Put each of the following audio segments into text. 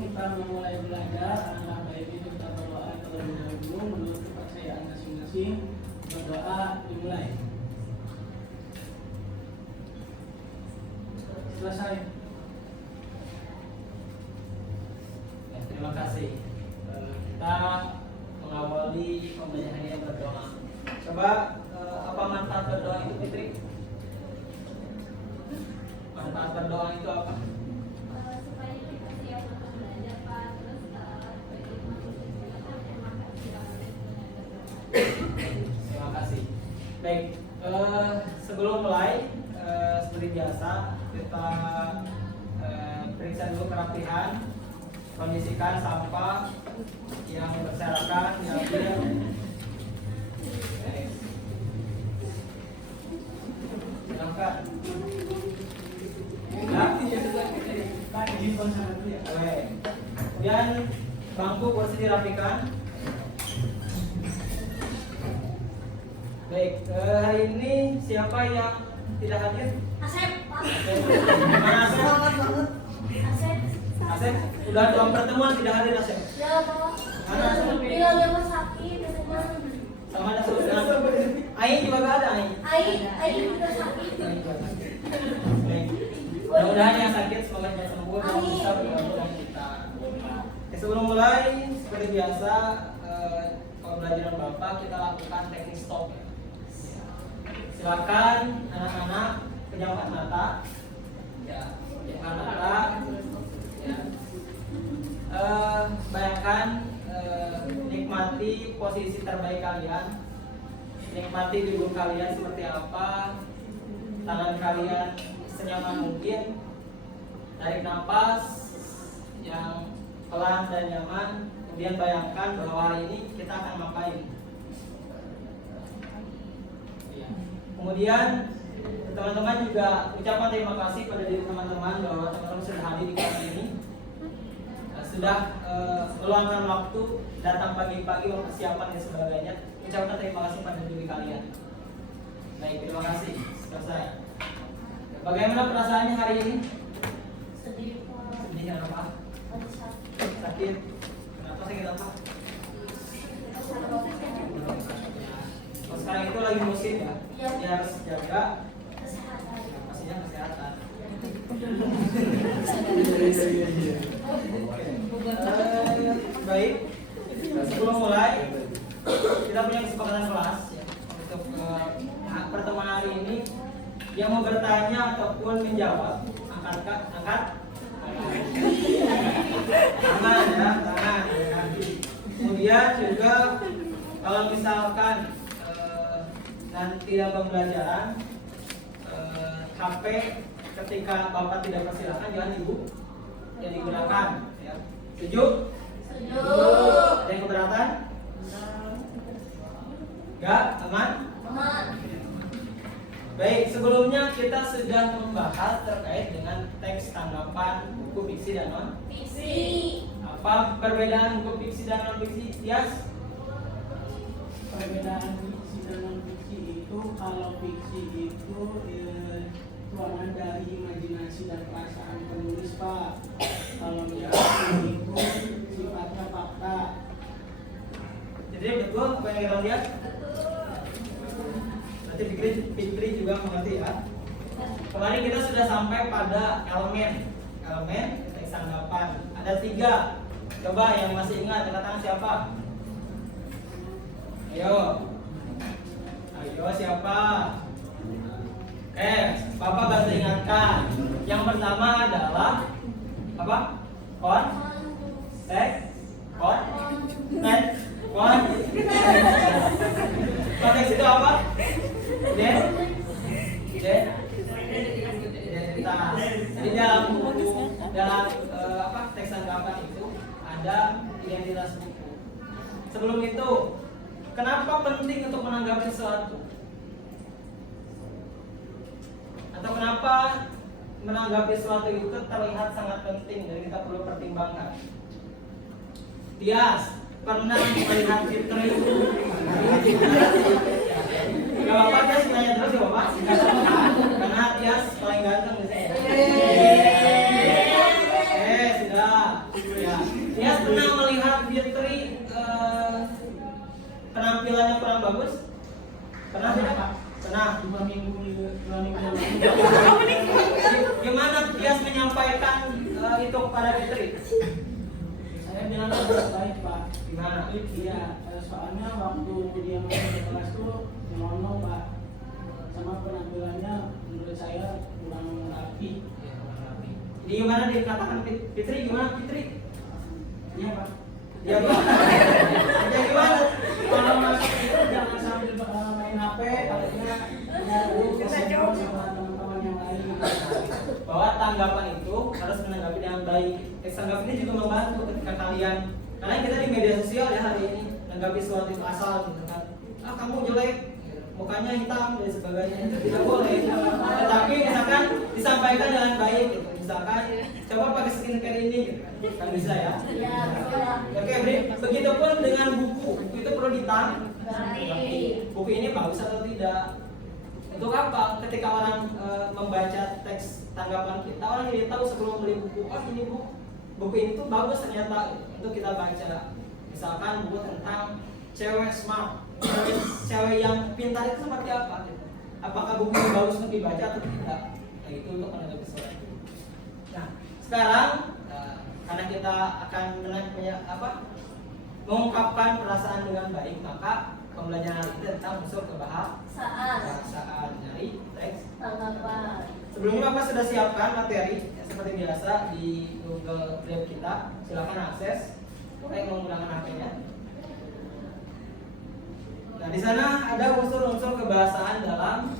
kita memulai belajar, anak baik itu kita berdoa terlebih dahulu menurut kepercayaan masing-masing. Berdoa dimulai. Selesai. Ya, terima kasih. Kita mengawali pembelajaran ini berdoa. Coba apa manfaat berdoa itu, Fitri? Manfaat berdoa itu apa? Supaya kita siap untuk belajar, Pak. Terus Terima kasih. Baik, sebelum mulai seperti biasa kita periksa dulu kerapihan, kondisikan sampah yang berserakan diambil. Baik. Silakan. Kemudian bangku kursi dirapikan. Baik, hari ini siapa yang tidak hadir? Asep, Pak. Mana Asep? Asep. Asep, udah 2 pertemuan tidak hadir Asep. Ya, Pak. Mana Asep? Dia lagi sakit, katanya. Sama ada saudara. Ai juga gak ada Ai juga sakit. Baik. Mudah-mudahan yang sakit semoga cepat sembuh dan bisa bergabung dengan kita. Oke, sebelum mulai seperti biasa pembelajaran Bapak kita lakukan teknik stop. Silakan anak-anak pejamkan mata. Ya, pejamkan mata. Ya. Bayangkan nikmati posisi terbaik kalian. Nikmati duduk kalian seperti apa. Tangan kalian senyaman mungkin. Tarik nafas yang pelan dan nyaman. Kemudian bayangkan bahwa hari ini kita akan ngapain. Ya. Kemudian teman-teman juga ucapkan terima kasih pada diri teman-teman bahwa teman-teman sudah hadir di kelas ini, sudah meluangkan waktu datang pagi-pagi untuk persiapan dan sebagainya. Ucapkan terima kasih pada diri kalian. Baik, terima kasih. Selesai. Bagaimana perasaannya hari ini? Sedih, Pak. Sedih kenapa? Sakit. Kenapa sakit apa? Oh, sekarang itu lagi musim ya? Iya. Dia harus jaga Kesehatan. pastinya kesehatan. Baik. Sebelum mulai, kita punya kesepakatan kelas ya, untuk pertemuan hari ini. Yang mau bertanya ataupun menjawab, angkat tangan ya, tangan. Kemudian juga kalau misalkan nanti dalam pembelajaran HP ketika Bapak tidak persilakan jangan digunakan ya. Setuju? Setuju. Ada yang keberatan? Enggak? Aman? Aman. Baik, sebelumnya kita sudah membahas terkait dengan teks tanggapan buku fiksi dan non Fiksi. Apa perbedaan buku fiksi dan non fiksi? Yes? Perbedaan fiksi dan non fiksi itu, kalau fiksi itu turunan dari imajinasi dan perasaan penulis, Pak. Kalau non fiksi itu sifatnya fakta. Jadi betul apa yang kita lihat? Nanti Fikri juga mengerti ya. Kemarin kita sudah sampai pada elemen teks tanggapan. Ada 3. Coba yang masih ingat, angkat tangan siapa? Ayo siapa? Bapak bantu ingatkan. Yang pertama adalah apa? Konteks itu apa? Identitas. Jadi dalam teks tanggapan itu ada identitas buku. Sebelum itu, kenapa penting untuk menanggapi sesuatu? Atau kenapa menanggapi sesuatu itu terlihat sangat penting dan kita perlu pertimbangkan? Tias, pernah melihat Fitri? Gak apa-apa, Tias nanya terus ya Bapak. Karena Tias paling ganteng di sini. Sudah. Ya, Tias pernah melihat Fitri penampilannya kurang bagus? Pernah tidak Pak? Pernah. 2 minggu yang lalu. Gimana Tias menyampaikan itu kepada Fitri? Saya bilang baik Pak. Gimana? Iya, soalnya waktu dia masuk ke kelas tuh nyelonong Pak, sama penampilannya menurut saya kurang rapi. Jadi gimana dikatakan Fitri? Gimana Fitri? Iya Pak. Ya Pak. Ya gimana? Kalau masuk itu jangan sambil main HP, katanya kesenggol sama teman-teman yang lain. Bahwa tanggapan itu harus menanggapi dengan baik. Tanggapan ini juga membantu ketika kalian, karena kita di media sosial ya hari ini menanggapi suatu itu asal gitu kan. Ah kamu jelek, mukanya hitam dan sebagainya, itu tidak boleh. Tetapi misalkan disampaikan dengan baik gitu. Misalkan coba pakai skincare ini gitu kan bisa ya. Oke, begitupun dengan buku itu perlu ditanggapi. Buku ini bagus atau tidak? Untuk apa? Ketika orang membaca teks tanggapan kita, orang jadi tahu sebelum beli buku. Oh ini buku ini tuh bagus ternyata untuk kita baca. Misalkan buku tentang cewek smart, cewek yang pintar itu seperti apa? Apakah buku ini bagus untuk dibaca atau tidak? Nah itu untuk menanggapi sesuatu. Nah sekarang karena kita akan mengungkapkan perasaan dengan baik, maka pembelajaran kita tentang unsur kebahasaan dari teks tanggapan. Sebelumnya Bapak sudah siapkan materi seperti biasa di Google Drive kita. Silakan akses. Boleh menggunakan HP-nya. Nah di sana ada unsur-unsur kebahasaan dalam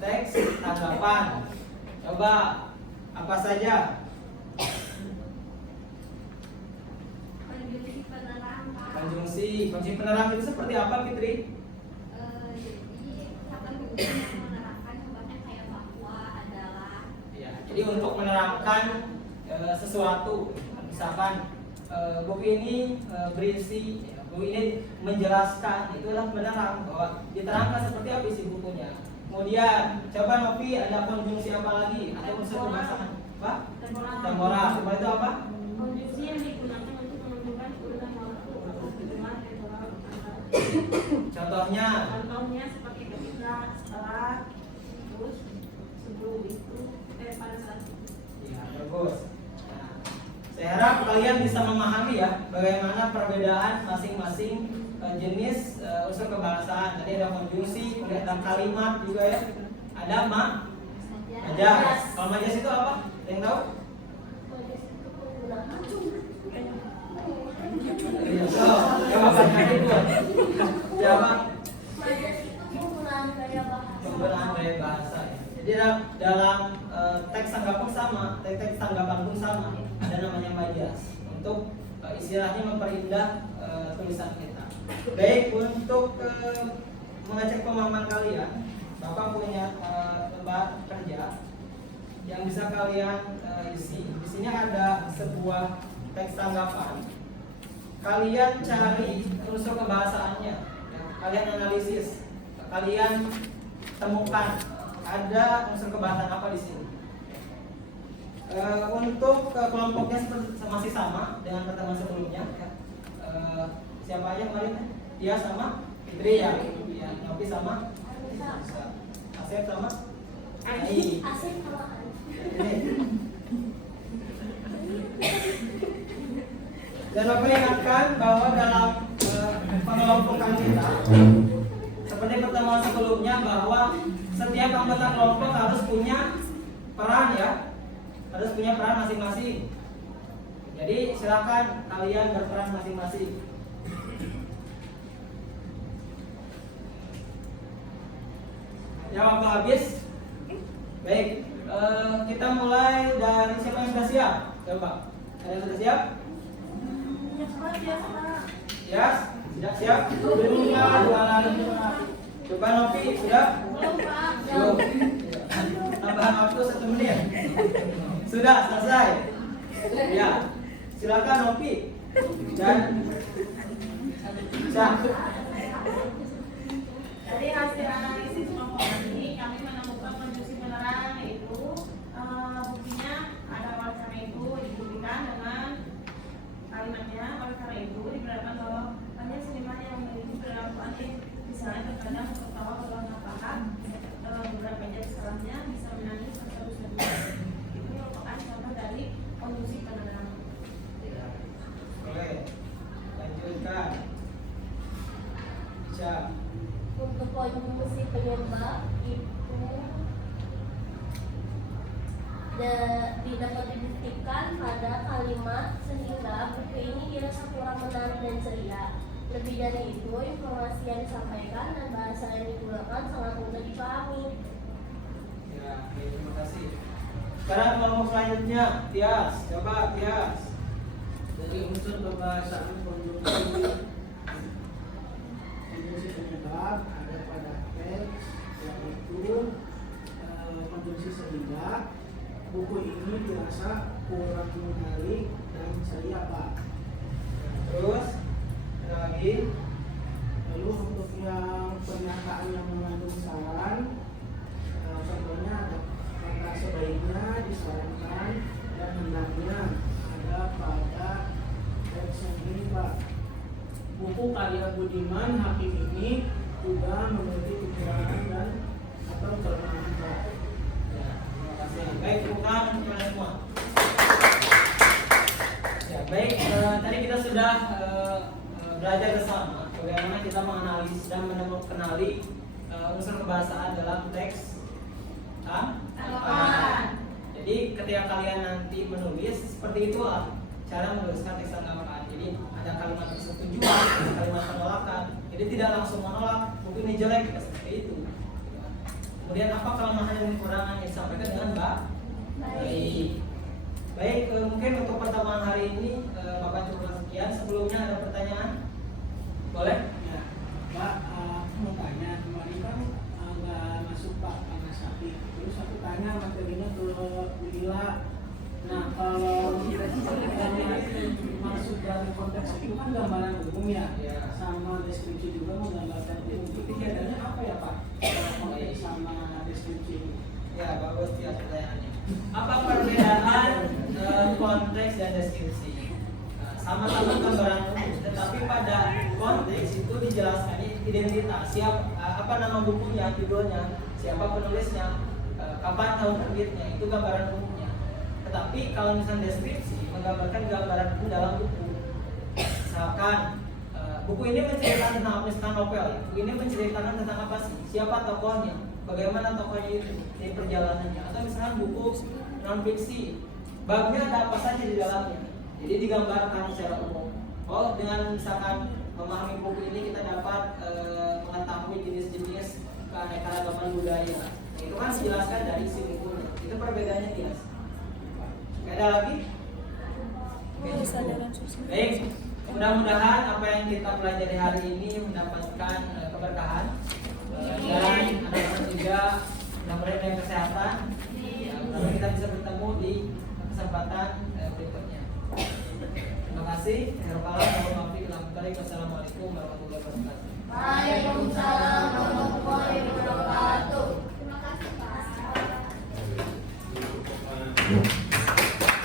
teks tanggapan. Coba apa saja? Konjungsi penerang itu seperti apa Fitri? Jadi kata yang menerangkan contohnya kayak bahwa adalah. Ya, jadi untuk menerangkan sesuatu, misalkan buku ini berisi, buku ini menjelaskan, itulah menerang bahwa diterangkan seperti apa isi bukunya. Kemudian coba Novi ada konjungsi apa lagi atau unsur kebahasaan? Apa? Temporal. Temporal itu apa? Konjungsi yang digunakan untuk menentukan urutan waktu atau hubungan temporal. Contohnya Seperti ketika, setelah, terus, sebelum itu, pada saat itu. ya, bagus. Nah, saya harap kalian bisa memahami ya bagaimana perbedaan masing-masing jenis unsur kebahasaan. Tadi ada konjungsi, kemudian ada kalimat juga ya. Ada majas. Kalau majas itu apa? Ada yang tahu? Coba tanya itu. Coba. Penggunaan gaya bahasa. Jadi dalam teks tanggapan sama, teks tanggapan pun sama. Ada namanya majas untuk istilahnya memperindah tulisan kita. Baik, untuk mengecek pemahaman kalian, Bapak punya tempat kerja yang bisa kalian isi. Di sini ada sebuah teks tanggapan. Kalian cari unsur kebahasaannya, ya. Kalian analisis, kalian temukan ada unsur kebahasaan apa di sini. Untuk kelompoknya masih sama dengan pertemuan sebelumnya. Ya. Siapa aja kemarin? Dia sama Fitri ya, Novi sama Asep sama Ai. Dan Bapak ingatkan bahwa dalam pengelompokan kita seperti pertemuan sebelumnya bahwa setiap anggota kelompok harus punya peran ya, harus punya peran masing-masing. Jadi silakan kalian berperan masing-masing. Ya waktu habis. Baik, kita mulai dari siapa yang sudah siap? Coba, ada yang sudah siap? Ya, sudah siap? Belum dua lari. Coba Novi, sudah? Belum. Tambahan waktu 1 menit. Sudah selesai. Ya, silakan Novi. Dan Syah. Dari hasil analisis kelompok ini kami menemukan konjungsi penerang, yaitu buktinya ada wacana itu dibuktikan dengan dapat dibuktikan pada kalimat sehingga buku ini dirasa kurang menarik dan ceria. Lebih dari itu, informasi yang disampaikan dan bahasa yang digunakan sangat mudah dipahami. Ya, terima kasih. Sekarang kelompok selanjutnya, Tias. Coba Tias. Dari unsur kebahasaan konjungsi penyebab ada pada teks, yaitu konjungsi sehingga. Buku ini dirasa kurang menarik dan ceria, Pak. Terus ada lagi. Lalu untuk yang pernyataan yang mengandung saran, contohnya ada kata sebaiknya, disarankan, dan hendaknya ada pada teks yang ini, Pak. Buku karya Budiman Hakim ini juga memiliki kekurangan dan atau kelemahan, Pak. Baik, bukan kepada semua. Ya, baik. Tadi kita sudah belajar bersama bagaimana kita menganalisis dan mengenali unsur kebahasaan dalam teks tanggapan. Jadi ketika kalian nanti menulis seperti itulah cara menuliskan teks tanggapan. Jadi ada kalimat persetujuan, ada kalimat penolakan. Jadi tidak langsung menolak buku ini jelek, tidak seperti itu. Kemudian apa kelemahan dan kekurangan yang disampaikan dengan baik. Baik, mungkin untuk pertemuan hari ini Bapak cukup sekian. Sebelumnya ada pertanyaan? Boleh? Ya, Pak, aku mau tanya, kemarin kan nggak masuk Pak karena sapi. Terus aku tanya materinya ke Bu Lila. Nah, kalau masuk dari konteks itu kan gambaran umum ya, sama deskripsi juga menggambarkan umum. Itu bedanya apa ya Pak? Konteks sama deskripsi ini. Ya, bagus ya pertanyaannya. Apa perbedaan konteks dan deskripsi? Sama-sama gambaran umum, tetapi pada konteks itu dijelaskan identitas, apa nama bukunya, judulnya, siapa penulisnya, kapan tahun terbitnya, itu gambaran umumnya. Tetapi kalau misalnya deskripsi menggambarkan gambaran umum dalam buku. Misalkan buku ini menceritakan tentang misalkan novel, ya. Buku ini menceritakan tentang apa sih? Siapa tokohnya? Bagaimana tokohnya itu? Dari perjalanannya. Atau misalkan buku non fiksi, babnya ada apa saja di dalamnya. Jadi digambarkan secara umum. Oh, dengan misalkan memahami buku ini kita dapat mengetahui jenis-jenis keanekaragaman budaya. Itu kan dijelaskan dari isi bukunya. Itu perbedaannya jelas. Ada lagi? Baik, mudah-mudahan apa yang kita pelajari hari ini mendapatkan keberkahan dan anak-anak juga mudah-mudahan dengan kesehatan. Lalu kita bisa bertemu di kesempatan berikutnya. Terima kasih. Wassalamualaikum warahmatullahi wabarakatuh. Waalaikumsalam.